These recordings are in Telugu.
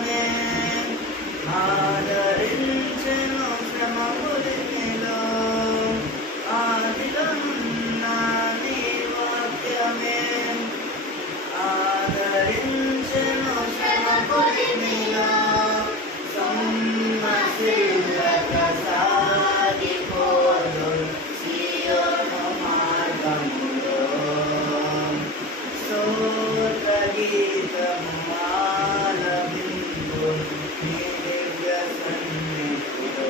వాక్యమే ఆదరించెను శ్రమ పొలిమిలో ఆదిలోనున్న నీ వాక్యమే ఆదరించెను శ్రమ పొలిమిలో సమ్మసిల్లక సాగిపోదు సియోను మార్గములో స్తోత్ర గీతము ఆలపింపు నీ దివ్య సన్నిధిలో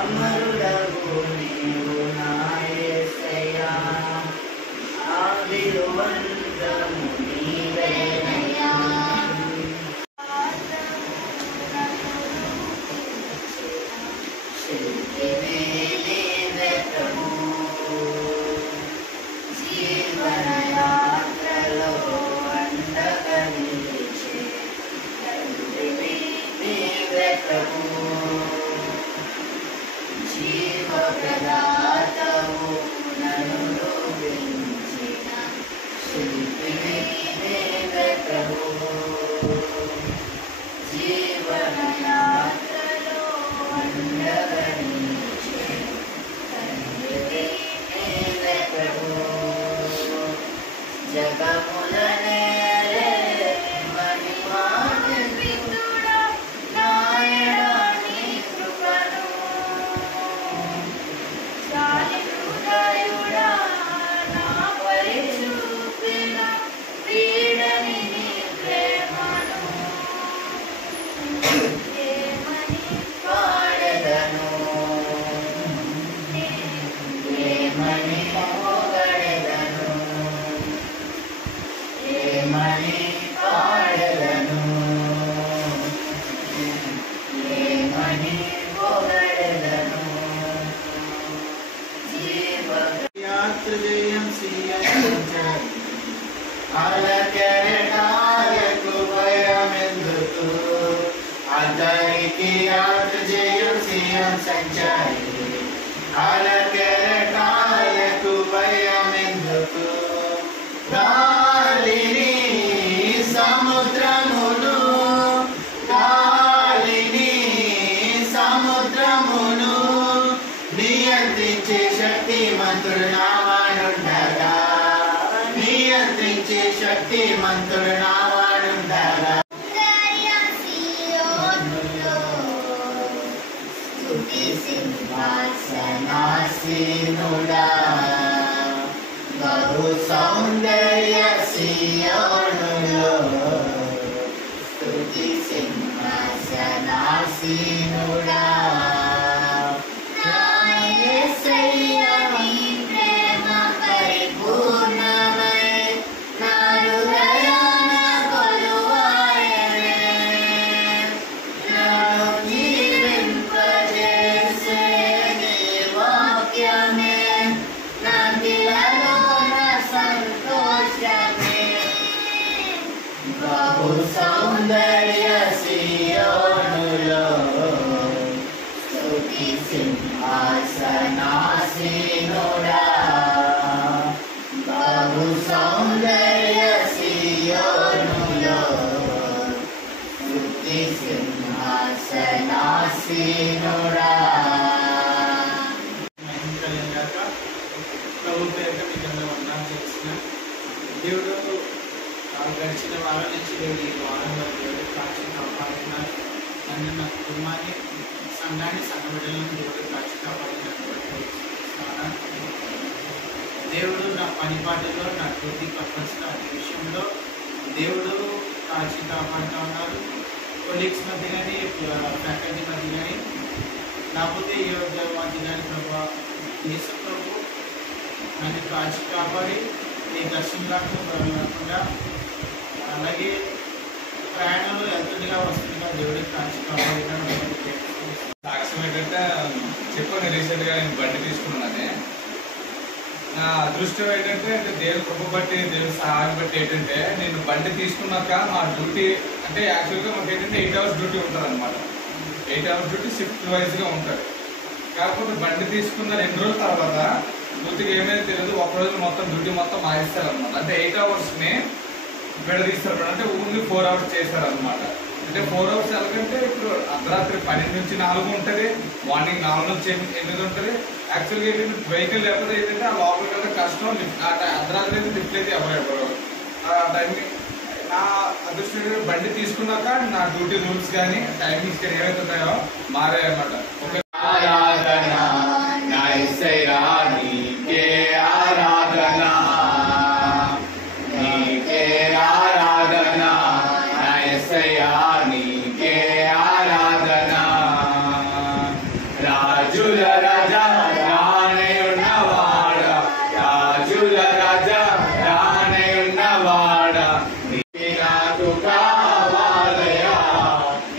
అమరుడవు నీవు నా యేసయ్యా ఆదివంతము నీవేనయ్యా శిల్పివే నీవే ప్రభు జీవన యాత్రలో అండగా నిలిచే తండ్రివి నీవే ప్రభు జీవప్రదాతవు నన్ను రూపించిన శిల్పివి నీవే ప్రభు జీవన యాత్రలో అండగా నిలిచే తండ్రివి నీవే ప్రభు జగములనే మణిమానుడా నాయనా నీ కృపను చాలి హృదయుడా నాపై చూపిన వీడని నీ ప్రేమను ఏమని పాడెదను ఏమని పొగడెదను ఏమని పాడెదను ఏమని పొగడెదను యాత్ర జయం సీయంచాలి అలకెరటాలకు భయమెందుకు అతనికి యాత్ర జయం సీయం సంచారి అలకెరటాలకు భయమెందుకు గాలిని సముద్రమును గాలిని సముద్రమును నియంత్రించే శక్తిమంతుడు నావాడుండగా నియంత్రించే శక్తిమంతుడు నావాడుండగా సింహాసనాసీనుడా బహు సౌందర్య సియోనులో స్తుతి సింహాసనాసీనుడా సౌందర్య సియోనులో స్తుతి సింహాసనాసీనుడా బహు సౌందర్య సియోనులో స్తుతి సింహాసనాసీనుడా ప్రభు పేరు మీకు వందనాలు చేసిన దేవుడు గడిచిన వారం నుంచి దేవుడు ఈ వారం వరకు దేవుడు కాచి కాపాడుతున్నారు. నన్ను నా కుటుంబాన్ని సంఘాన్ని సంఘబిడ్డలను దేవుడు కాచి కాపాడుతున్నటువంటి దేవుడు నా పనిపాటులో నా వృద్ధి పర్పస్లో అనే విషయంలో దేవుడు కాచి కాపాడుతూ ఉన్నారు. కొలీగ్స్ మధ్య కానీ ఫ్యాకల్టీ మధ్య కానీ లేకపోతే ఈ మధ్య కానీ ప్రభావ దేశ ప్రభు నన్ను కాచి కాపాడి నీ దర్శనం లేకుండా అలాగే ప్రయాణంలో ఎంతగా వస్తుందిగా దేవుడికి కాచి కాపాడిగా సాక్ష్యం ఏంటంటే చెప్పాను రీసెంట్గా నేను బండి తీసుకున్నానే నా అదృష్టం ఏంటంటే దేవుని కృప బట్టి దేవుని సహాయం బట్టి ఏంటంటే నేను బండి తీసుకున్నాక మా డ్యూటీ అంటే యాక్చువల్గా మాకు ఏంటంటే 8 hours డ్యూటీ ఉంటుంది అనమాట. 8 hours డ్యూటీ షిఫ్ట్ వైజ్గా ఉంటుంది. కాకపోతే బండి తీసుకున్న 2 రోజుల తర్వాత పూర్తిగా ఏమైనా తెలియదు, ఒక రోజు మొత్తం డ్యూటీ మొత్తం మాయిస్తారు అనమాట. అంటే 8 hours విడదీస్తారు. అంటే ఓన్లీ 4 hours చేస్తారనమాట. అంటే 4 hours ఎలాగంటే ఇప్పుడు అర్ధరాత్రి 12 నుంచి 4 ఉంటుంది, మార్నింగ్ 4 నుంచి 8 ఉంటుంది. యాక్చువల్గా ఏంటంటే వెహికల్ లేకపోతే ఏంటంటే ఆ లోపలికి వెళ్ళే కష్టం. అర్ధరాత్రి అయితే లిఫ్ట్ అయితే ఎవరు ఆ టైంకి నా అదృష్టం బండి తీసుకున్నాక నా డ్యూటీ రూల్స్ కానీ టైమింగ్స్ కానీ ఏవైతే ఉన్నాయో మారాయి అన్నమాట. ఒక ఆరాధన నీకే ఆరాధన, నీకే ఆరాధన నీకే ఆరాధన. రాజుల రాజా రానయున్నవాడ, రాజుల రాజా రానయున్నవాడ, నీకే నాకు కావాలయా,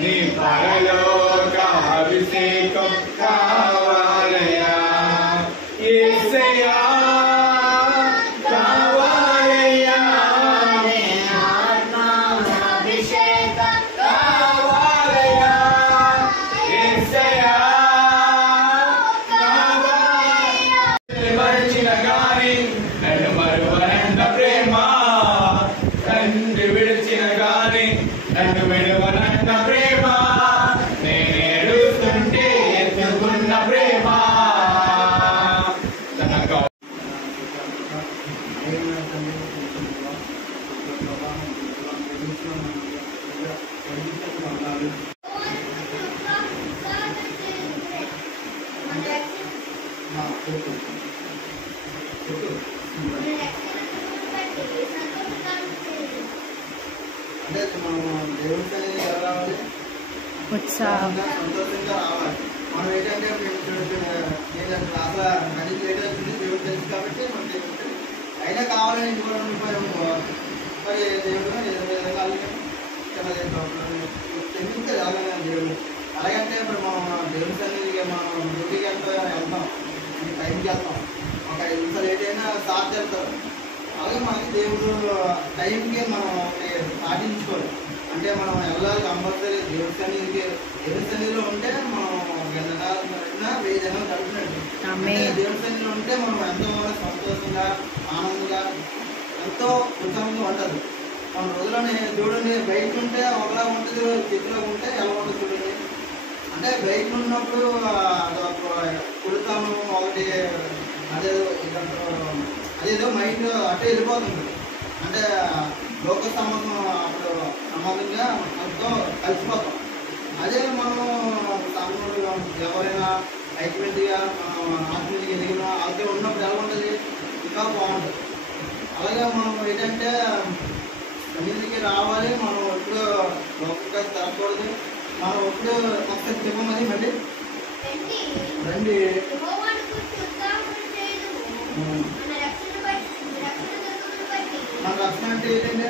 నీ పరలోక అభిషేకం కావాలయా. యేసయ్యా కావాలయ్యా, నీ ఆత్మాభిషేకం కావాలయ్యా. యేసయ్యా కావాలయ్యా. మరచిన గాని నన్ను మరువనంత ప్రేమ, తండ్రి విడిచిన గాని నన్ను విడువనంత ప్రేమ, నేను ఏడుస్తుంటే ఎత్తుకున్న ప్రేమ. అంటే మనం దేవుడికి ఎలా రావాలి, ఉత్సాహంగా సంతోషంగా రావాలి. మనం ఏంటంటే అసలు నది లేట్ అవుతుంది, దేవుడు తెలుసు కాబట్టి మనం దేవుడు అయినా కావాలని ఇంట్లో ఉండిపోయాము. మరి దేవుడు ఏదో విధంగా చెప్పింది అలాగే దేవుడు. అలాగంటే ఇప్పుడు మనం దేవుడి సన్నిధికి మనం డ్యూటీకి వెళ్తాం, టైంకి వెళ్తాం, ఒక 5 నిమిషాలు లేట్ అయినా సార్ వెళ్తారు. అలాగే మనకి దేవుడు టైంకి మనం పాటించుకోవాలి. అంటే మనం వెళ్ళాలి కంపల్సరీ దేవుడి సన్నిధికి. దేవుడి సన్నిధిలో ఉంటే మనం 1000 జనాలు గడుపునట్టు. దేవుడి సన్నిధిలో ఉంటే మనం ఎంతో సంతోషంగా ఆనందంగా ఎంతో ఉత్సాహంగా ఉంటుంది. మన రోజులోనే చూడండి, బయట ఉంటే ఒకలా ఉంటుంది, చేతిలో ఉంటే ఎలా ఉంటుంది చూడండి. అంటే బయట ఉన్నప్పుడు కుడతాము ఒకటి, అదేదో మైండ్ అటే వెళ్ళిపోతుంది. అంటే లోక అప్పుడు సంబంధంగా మనతో కలిసిపోతాం. అదే మనము తమ్ముడు ఎవరైనా ఐక్యమెంట్గా ఆత్మీయంగా ఎదిగిన వాళ్ళతో ఉన్నప్పుడు ఎలా ఉంటుంది, ఇంకా బాగుంటుంది. అలాగే మనం ఏంటంటే సన్నిధికి రావాలి. మనం ఎప్పుడు లోకంగా తిరగకూడదు. మనం ఎప్పుడు ఒకసారి చెప్పమని మళ్ళీ రండి. మన రక్షణ అంటే ఏంటంటే